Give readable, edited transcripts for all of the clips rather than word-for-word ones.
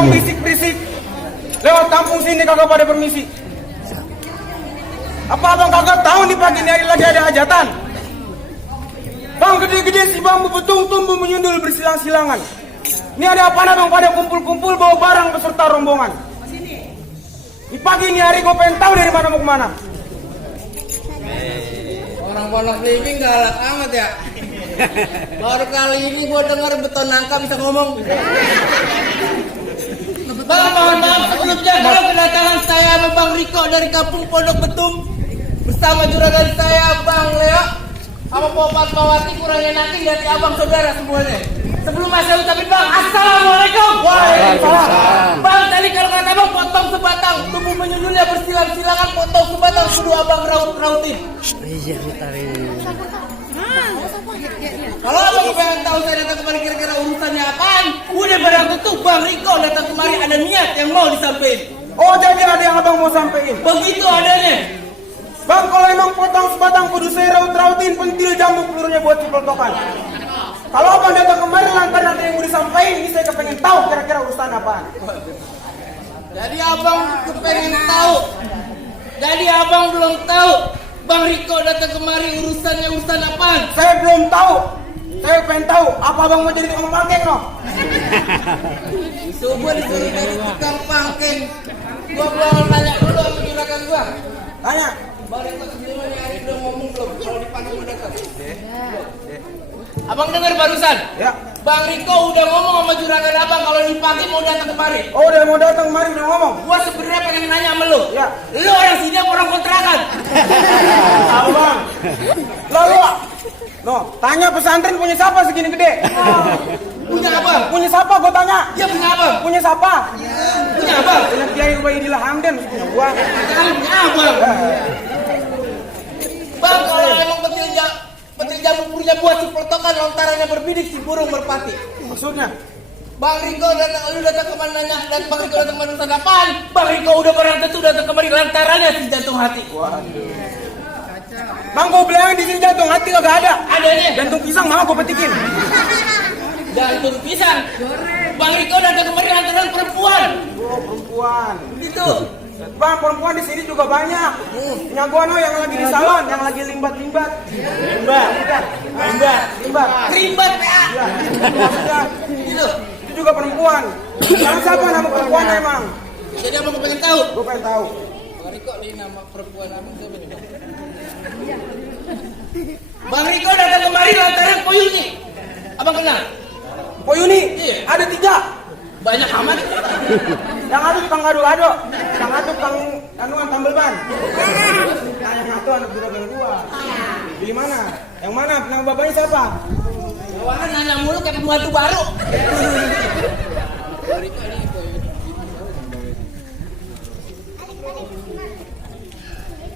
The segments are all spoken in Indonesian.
Berisik-berisik lewat kampung sini kagak pada permisi. Apa abang kagak tahu nih pagi ini hari lagi ada hajatan? Bang, gede-gede si bambu betung tumbuh menyundul bersilang-silangan. Ini ada apa abang pada kumpul-kumpul bawa barang beserta rombongan? Di pagi ini hari gue pengen tahu dari mana mau kemana. Orang Pondok Living galak amat ya. Baru kali ini gue dengar beton nangka bisa ngomong. Bang, sebelumnya kalau kedatangan saya Bang Riko dari kampung Pondok Betung bersama juragan saya Bang Leo sama Popat Mawati kurangnya nanti dari abang saudara semuanya. Sebelum saya ucapin Bang, Assalamualaikum. Waalaikumsalam. Bang, tadi kalau kata Bang potong sebatang, tubuh menyundulnya bersilang-silangan, potong sebatang kudu abang raut-rautin. Iya, kalau abang pengen tahu saya datang kemari kira-kira urusannya apaan, udah barang tentu Bang Riko datang kemari ada niat yang mau disampaikan. Oh, jadi ada yang abang mau sampein? Begitu adanya. Bang, kalau emang potong sebatang kudu saya raut-rautin pentil jamu pelurunya buat ciplotokan. Kalau abang datang kemari lantaran ada yang mau disampaikan, ini saya kepengen tahu kira-kira urusan apaan. Jadi abang kepengen tahu. Jadi abang belum tahu Bang Riko datang kemari urusan apaan? Saya belum tahu. Saya pengen tahu apa abang mau jadi tukang pangkeng no? Subuh disuruh jadi tukang pangkeng. Gua belum tanya dulu sama juragan gua. Tanya. Bang Riko sebelumnya hari udah ngomong belum kalau dipanggil udah datang? Abang dengar barusan? Ya. Bang Riko udah ngomong sama juragan abang kalau dipanggil mau datang kemari. Oh, udah mau datang kemari udah ngomong. Gua sebenarnya pengen nanya sama lu. Ya. Lu orang sini apa orang kontrakan? Tahu bang. Lalu, no, tanya pesantren punya siapa segini gede? Punya abang. Punya siapa? Gue tanya. Ya punya abang. Punya siapa? Punya abang. Punya Kiai Ubaidillah Hamdan punya gua. Punya abang. Bang, kalau emang betul jamu punya buat ciplotokan lontarannya berbidik si burung merpati. Maksudnya? Bang Riko lu datang kemana nanya dan Bang Riko datang kemana urusan apaan? Bang Riko udah barang tentu datang kemari lantarannya si jantung hati. Waduh. Bang, gue bilang di sini jantung hati kagak ada. Adanya. Jantung pisang malah gue petikin. Jantung pisang. Bang Riko datang kemari lantaran perempuan. Oh, perempuan. Gitu. Bang, perempuan di sini juga banyak. Punya gua no yang lagi di salon, yang lagi limbat-limbat. Rimbat ya. Iya. Maksudnya, Gitu. itu juga perempuan. Sekarang siapa nama perempuan emang? Jadi abang pengen tahu. Gue pengen tahu. Bang Riko di nama perempuan abang siapa nih? Bang Riko datang kemari lantaran Poyuni. Abang kenal? Poyuni? Iya. Ada 3. Banyak amat. Yang satu tukang gado-gado, yang satu tukang anuan tambel ban. Yang satu anak juragan gua. Pilih mana? Yang mana? Nama bapaknya siapa? Bawahan nanya mulu kayak pembantu baru.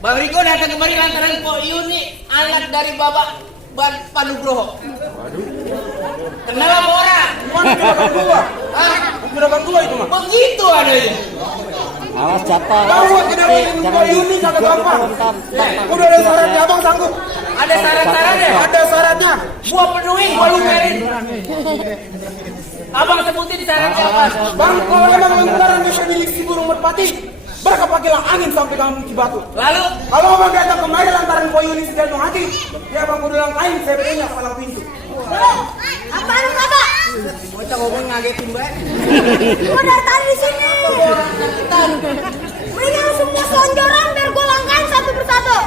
Bang Riko datang kemari lantaran Pok Yuni, anak dari Bapak Panugroho. Kenal sama orang? Mana juragan gua? Hah? Juragan gua itu mah. Begitu adanya. Awas jatuh. Tahu tidak mungkin Pok Yuni kagak gampang. Udah ada syaratnya abang sanggup. Ada syarat-syaratnya. Ada syaratnya. Gua penuhi, gua lumerin. Abang sebutin syaratnya apa? Bang, kalau memang lembaran bisa milik si burung merpati, berkepakailah angin sampai kamu Cibatu. Lalu Kalau abang datang kemari lantaran poin ini segantung hati, ya bang kudu langkain CBD-nya palang pintu. Apaan Bapak? bocah ngomong ngagetin mbak. Gua dari tadi di sini. Mendingan semua selonjoran biar gua langkain satu persatu.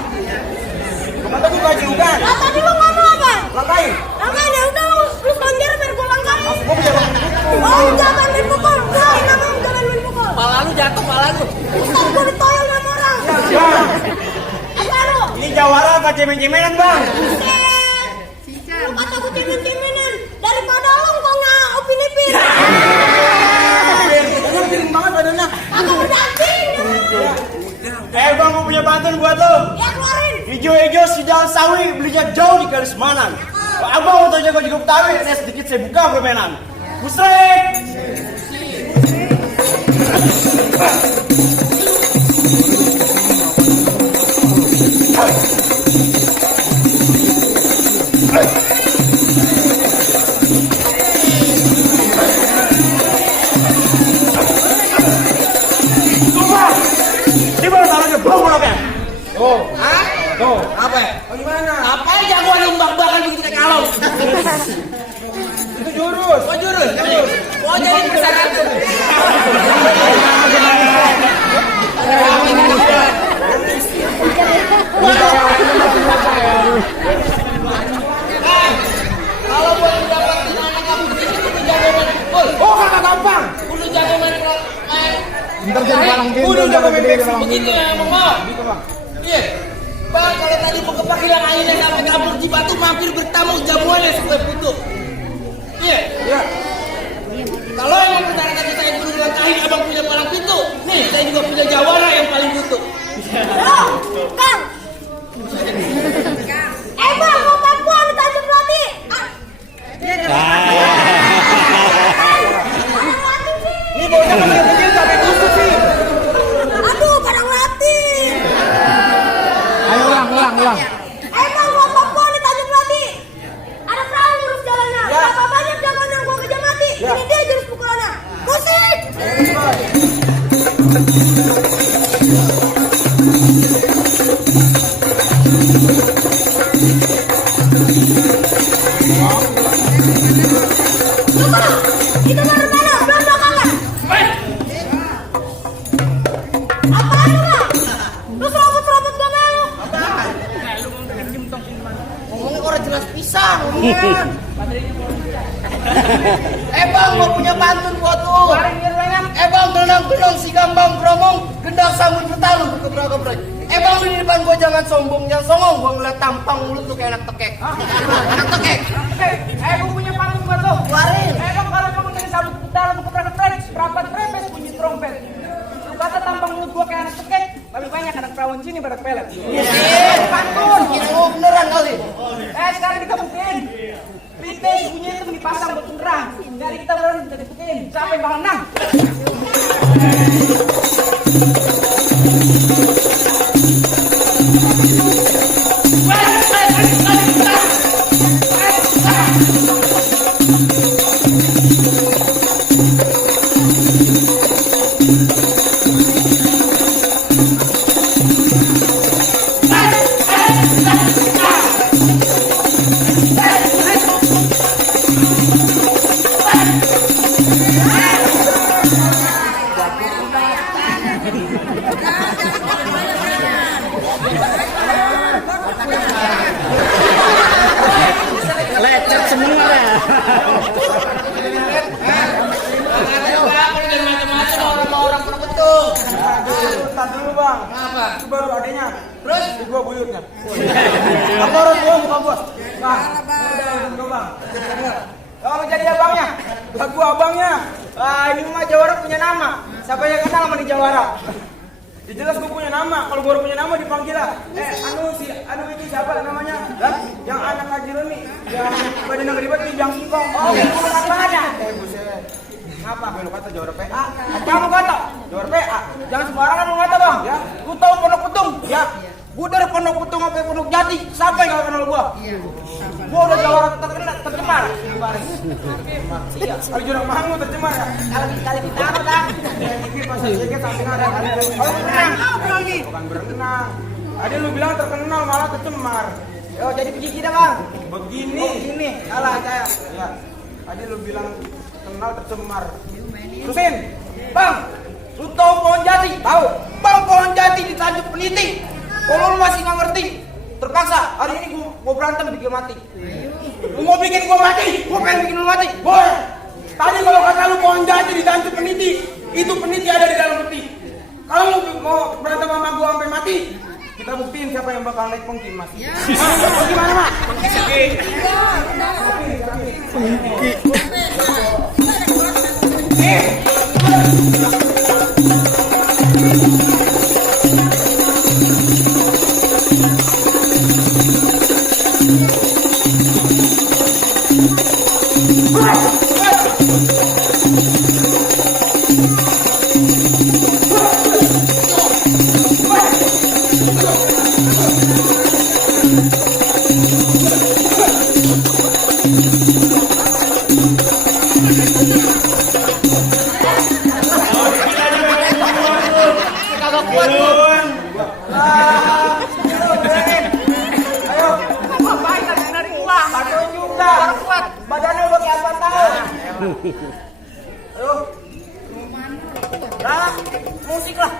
Kata gue gaji bukan? Lah tadi lu ngomong apa? Langkain. Langkain ya udah lu selonjor biar gua langkain. Gue punya bang. Oh jangan main pukul. Gua nama jangan main pukul. Pala lu jatuh, pala lu. Ustaz gua ditoyol sama orang. Bang, Apa lu? ini jawara apa cemen-cemenan bang? Buset. Lu kata gua cemen-cemenan. Daripada lu kok nggak upin-ipin. Emang kering banget badannya. Aku udah anjing. Bang, gue punya pantun buat lo. Ya keluarin. Hijau-hijau si daun sawi, belinya jauh di Kalis Manan. Abang mau tau jago juga Betawi, ini sedikit saya buka permainan. Musrek! Di mana tangannya blok-bloknya? Oh, Hah? oh, Apa ya? gimana? Apa jagoan umbak-bakan begitu kayak kalong? Itu jurus. Oh jurus. Oh jadi persyaratan. Kalau buat mendapatkan anak kamu begitu kudu jago main pukul. Oh, kakak gampang. Kudu jago main Ntar jadi palang gitu. Udah jago main beksi. begitu ya mau. Iya. Bang, kalau tadi mau kepakilan airnya sampai kabur di batu mampir bertamu jamuannya supaya putu. Iya. Ya. Kalau emang persyaratan saya perlu dilangkahin, abang punya palang pintu. Nih, saya juga punya jawara yang paling butuh. Kang. Bang, mau Papua di Tanjung Melati. Ini bocah kecil-kecil sampai tusuk sih. Aduh, pada ngeliatin. Ayo ulang. Bang, mau Papua di Tanjung Melati. Ada perahu ngurus jalannya. Ya. Berapa banyak jagoan yang gua kejar mati. Ya. Ini dia jurus pukulannya. Musik. Coba, itu baru mana? Belum belakangan. Apaan lu, Bang? Lu serobot-serobot gua mau. Ngomongnya kok jelas pisang. Bang, gua punya pantun buat lu. Bang, gelang-gelang si gambang gromong, gendang sambut bertalung berkebrang-kebrang. Bang, di depan gua jangan sombong, jangan songong. Gua ngeliat tampang mulut lu kayak anak tekek. Anak tekek. Gua punya pantun buat lo. Keluarin. Emang kalau kamu jadi sabut dalam keprak-keprak, berapat trepes bunyi trompet. Lu kata tampang mulut gua kayak anak tekek, lebih banyak anak perawan sini pada pelet. Pantun. Kira lu beneran kali. Sekarang kita buktiin. Pintes bunyi itu dipasang buat penerang. Dari kita beneran kita buktiin. Siapa yang bakal menang? Lecet semua ya. Macam-macam orang-orang pernah betul. Tar dulu bang. Apa? Itu baru adanya. Terus? Di gua buyutnya. Apa orang tua muka gua? Bang. Udah gua bang. Kalau jadi abangnya, lah gua abangnya. Ini mah Jawara punya nama. Siapa yang kenal sama di Jawara? Ya jelas gua punya nama. Kalau gua punya nama dipanggil lah. Anu itu siapa namanya? Yang anak Haji Roni. Yang badan ribet nih Bang Singkong. Oh, apa ada? Buset. Ngapa lu kata Jawara PA? Kamu kata Jawara PA. Jangan sembarangan lu kata, Bang. Ya. Lu tahu Pondok Petung? Ya. Gua dari Pondok Betung sampai Pondok Jati, siapa yang gak kenal gua? Gua udah jawara tercemar. Iya, kalau jurang Mangu tercemar ya. Kali kita apa dah? Ini pas sedikit samping ada berenang. Bukan berenang. Ada lu bilang terkenal malah tercemar. Yo, jadi begini kita bang. Begini. Oh, begini. Salah saya. Ya. Tadi lu bilang kenal tercemar. Terusin. Bang, lu tahu Pohon Jati? Tahu. Bang, Pohon Jati di Tanjung Peniti. Kalau lu masih nggak ngerti, terpaksa hari ini gua berantem bikin mati. Lu mau bikin gua mati? Gua pengen bikin lu mati. Boleh. Tadi kalau kata lu Pohon Jati di Tanjung Peniti, itu peniti ada di dalam peti. Kalau lu mau berantem sama gua sampai mati, kita buktiin siapa yang bakal naik pengki mas. Gimana mak? Badannya udah kayak apa tahu? Ayo. Lah, musik lah.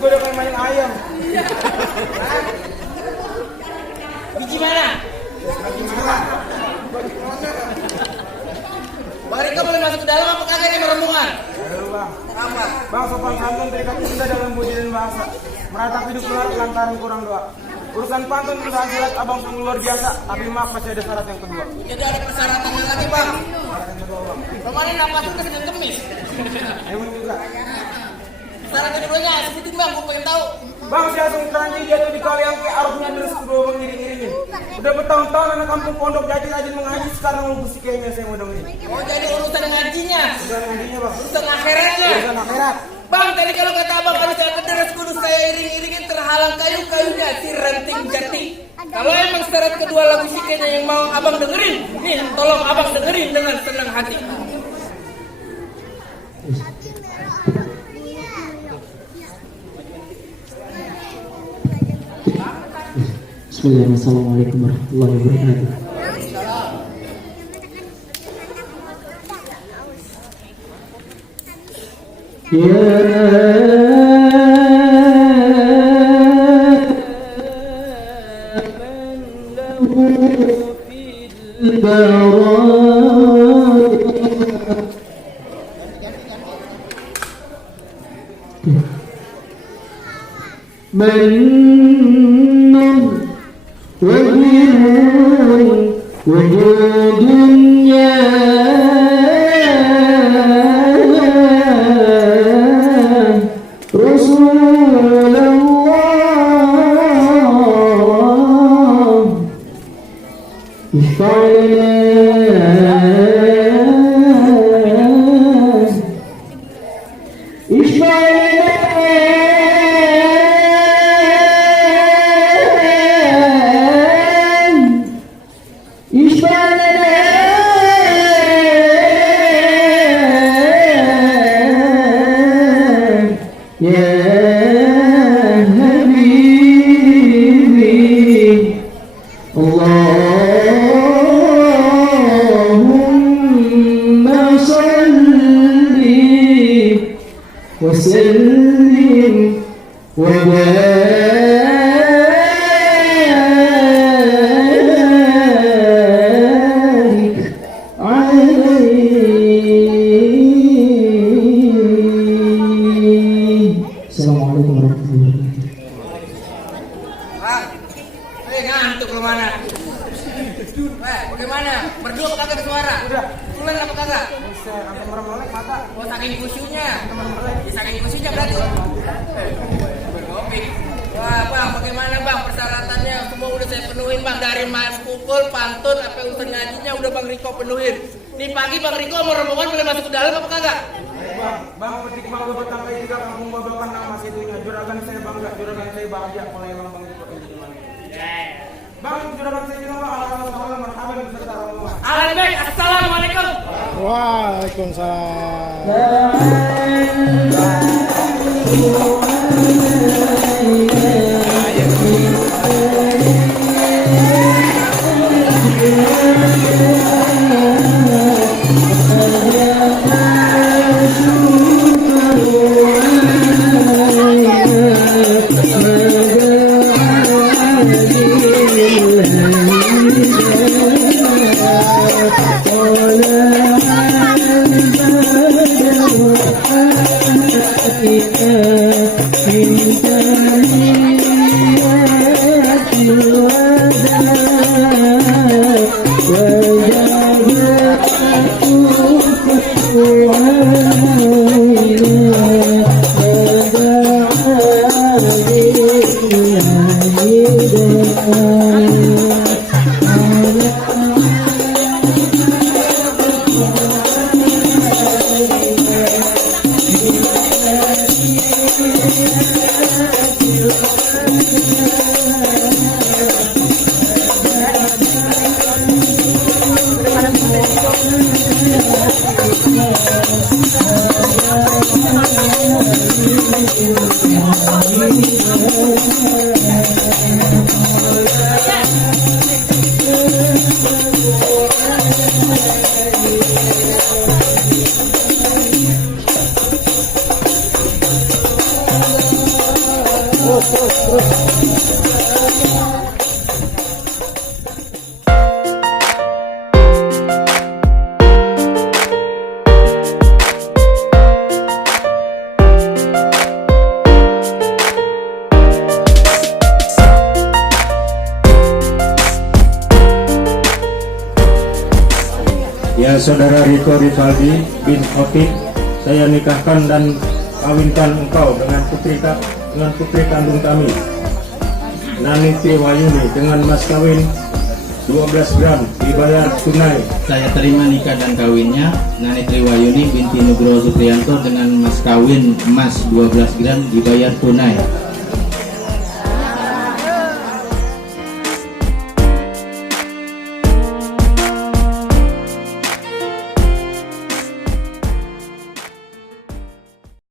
Gue udah pengen main ayam. Biji mana? Bang Riko boleh masuk ke dalam apa kagak nih rombongan? Ayo bang. Apa? Bang sopan santun terikat cinta dalam budi dan bahasa. Meratap hidup luar lantaran kurang doa. Urusan pantun urusan silat abang sungguh luar biasa. Tapi maaf masih ada syarat yang kedua. Jadi ada persyaratan lagi bang. Syarat yang kedua bang. Kemarin napas itu kesini kemis. Ayo juga. Syarat keduanya sebutin bang, gue pengen tahu. Bang si Asung Keranji jatuh di kali yang ke arusnya terus kedua bang ngiring-ngiringin. Udah bertahun-tahun anak kampung Pondok Jati rajin mengaji, sekarang lu bersih kayaknya saya mau dengerin. Oh jadi urusan ngajinya, Udah ngajinya bang. urusan akhiratnya. Urusan akhirat. Bang tadi kalau kata abang kalau saya kederas kudu saya iring-iringin terhalang kayu-kayunya si ranting jati. Kalau emang syarat kedua lagu sikenya yang mau abang dengerin, nih tolong abang dengerin dengan senang hati. Bismillahirrahmanirrahim. Assalamualaikum warahmatullahi wabarakatuh. من وجود الدنيا رسول الله اشفع لنا وسلم وبارك عليه. Assalamualaikum warahmatullahi wabarakatuh. Ngantuk lu mana? Bagaimana? Berdua apa kagak suara? Udah. Pulang apa kagak? Sampai merem-melek mata. Oh, saking khusyuknya. Ya, saking khusyuknya berarti. Berkopi. Wah, Bang, bagaimana Bang persyaratannya? Semua udah saya penuhin Bang, dari mas pukul, pantun, apa urusan ngajinya udah Bang Riko penuhin. Nih pagi Bang Riko mau rombongan boleh masuk ke dalam apa kagak? Bang petik bangga bertangkai juga kampung babakan nama situnya. Juragan saya bangga, juragan saya bahagia kalau yang bang itu gimana? Bang, juragan saya juga alhamdulillah marhaban beserta rombongan. Alhamdulillah, assalamualaikum. Ya, Saudara Riko Rivaldi bin Khotib, saya nikahkan dan kawinkan engkau dengan putri kandung kami, Nani Triwayuni, dengan mas kawin 12 gram dibayar tunai. Saya terima nikah dan kawinnya Nani Triwayuni binti Nugroho Supriyanto dengan mas kawin emas 12 gram dibayar tunai.